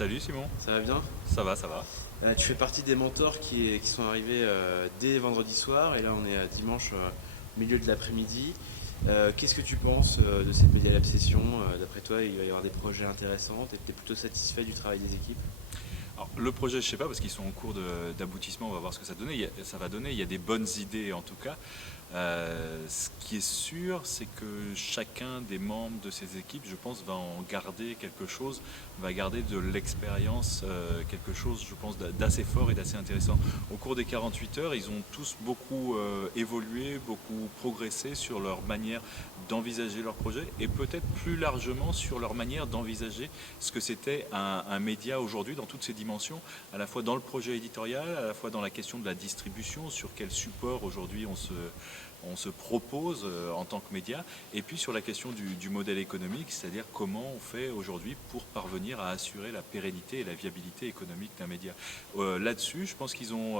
Salut Simon, Ça va bien? ça va, ça va. Tu fais partie des mentors qui sont arrivés dès vendredi soir et là on est dimanche milieu de l'après-midi. Qu'est-ce que tu penses de cette Media Lab session? D'après toi, il va y avoir des projets intéressants. Tu es plutôt satisfait du travail des équipes? Alors, le projet, je sais pas parce qu'ils sont en cours d'aboutissement, on va voir ce que ça va donner. Il y a des bonnes idées en tout cas. Ce qui est sûr, c'est que chacun des membres de ces équipes, je pense, va en garder quelque chose, va garder de l'expérience, quelque chose, je pense, d'assez fort et d'assez intéressant. Au cours des 48 heures, ils ont tous beaucoup évolué, beaucoup progressé sur leur manière d'envisager leur projet et peut-être plus largement sur leur manière d'envisager ce que c'était un média aujourd'hui dans toutes ses dimensions, à la fois dans le projet éditorial, à la fois dans la question de la distribution, sur quel support aujourd'hui on se propose en tant que média, et puis sur la question du modèle économique, c'est-à-dire comment on fait aujourd'hui pour parvenir à assurer la pérennité et la viabilité économique d'un média. Là-dessus, je pense qu'ils ont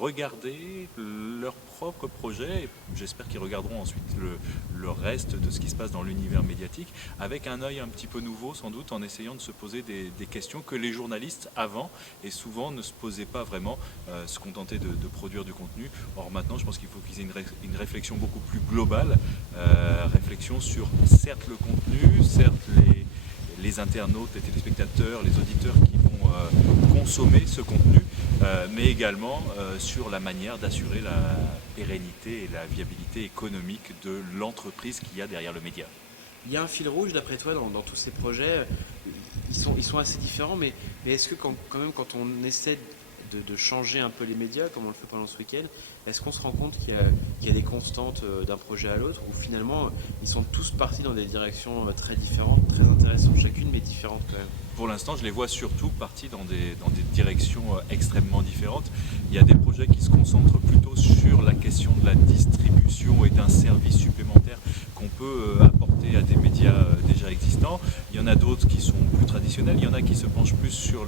regardé leur propre projet, et j'espère qu'ils regarderont ensuite le reste de ce qui se passe dans l'univers médiatique, avec un œil un petit peu nouveau sans doute, en essayant de se poser des questions que les journalistes avant, et souvent ne se posaient pas vraiment, se contentaient de produire du contenu. Or maintenant, je pense qu'il faut qu'ils aient une réflexion beaucoup plus globale, réflexion sur certes le contenu, certes les internautes, les téléspectateurs, les auditeurs qui vont consommer ce contenu, mais également sur la manière d'assurer la pérennité et la viabilité économique de l'entreprise qu'il y a derrière le média. Il y a un fil rouge d'après toi dans tous ces projets. Ils sont assez différents, mais est-ce que quand même quand on essaie de changer un peu les médias, comme on le fait pendant ce week-end, est-ce qu'on se rend compte qu'il y a des constantes d'un projet à l'autre, ou finalement ils sont tous partis dans des directions très différentes, très intéressantes chacune, mais différentes quand même? Pour l'instant, je les vois surtout partis dans des directions extrêmement différentes. Il y a des projets qui se concentrent plutôt sur la question de la distribution et d'un service supplémentaire qu'on peut apporter à des médias déjà existants. Il y en a d'autres qui sont plus traditionnels. Il y en a qui se penchent plus sur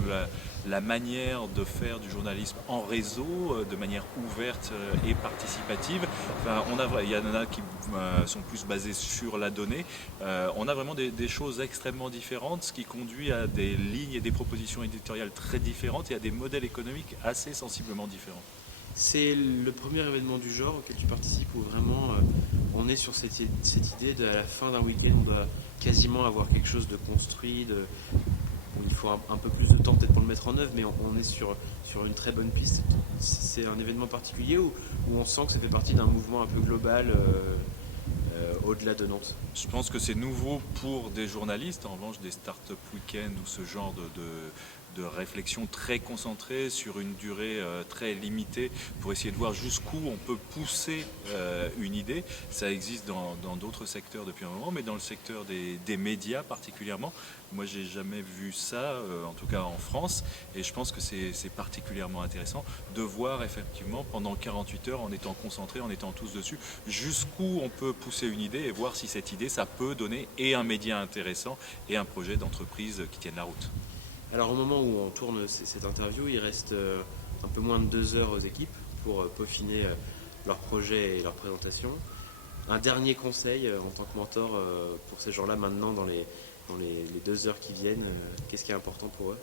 la manière de faire du journalisme en réseau, de manière ouverte et participative. Enfin, il y en a qui sont plus basés sur la donnée. On a vraiment des choses extrêmement différentes, ce qui conduit à des lignes et des propositions éditoriales très différentes et à des modèles économiques assez sensiblement différents. C'est le premier événement du genre auquel tu participes où vraiment on est sur cette idée de à la fin d'un week-end on doit quasiment avoir quelque chose de construit, où il faut un peu plus de temps peut-être pour le mettre en œuvre, mais on est sur une très bonne piste. C'est un événement particulier où on sent que ça fait partie d'un mouvement un peu global au-delà de Nantes. Je pense que c'est nouveau pour des journalistes, en revanche des start-up week-end ou ce genre de réflexion très concentrée sur une durée très limitée pour essayer de voir jusqu'où on peut pousser une idée. Ça existe dans d'autres secteurs depuis un moment, mais dans le secteur des médias particulièrement, moi j'ai jamais vu ça, en tout cas en France, et je pense que c'est particulièrement intéressant de voir effectivement pendant 48 heures, en étant concentré, en étant tous dessus, jusqu'où on peut pousser une idée et voir si cette idée, ça peut donner et un média intéressant et un projet d'entreprise qui tienne la route. Alors au moment où on tourne cette interview, il reste un peu moins de 2 heures aux équipes pour peaufiner leur projet et leur présentation. Un dernier conseil en tant que mentor pour ces gens-là maintenant dans les 2 heures qui viennent, qu'est-ce qui est important pour eux?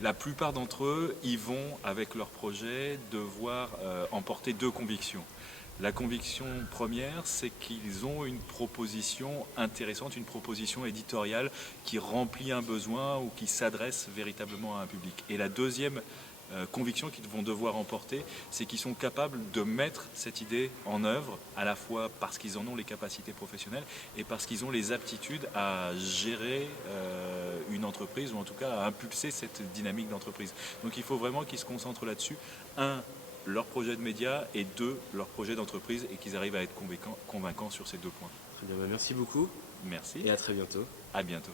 La plupart d'entre eux, ils vont, avec leur projet, devoir emporter deux convictions. La conviction première, c'est qu'ils ont une proposition intéressante, une proposition éditoriale qui remplit un besoin ou qui s'adresse véritablement à un public. Et la deuxième conviction qu'ils vont devoir emporter, c'est qu'ils sont capables de mettre cette idée en œuvre, à la fois parce qu'ils en ont les capacités professionnelles et parce qu'ils ont les aptitudes à gérer une entreprise, ou en tout cas à impulser cette dynamique d'entreprise. Donc il faut vraiment qu'ils se concentrent là-dessus. Un, leur projet de média, et deux, leur projet d'entreprise, et qu'ils arrivent à être convaincants sur ces deux points. Très bien, bah, merci beaucoup Merci, et à très bientôt. à bientôt.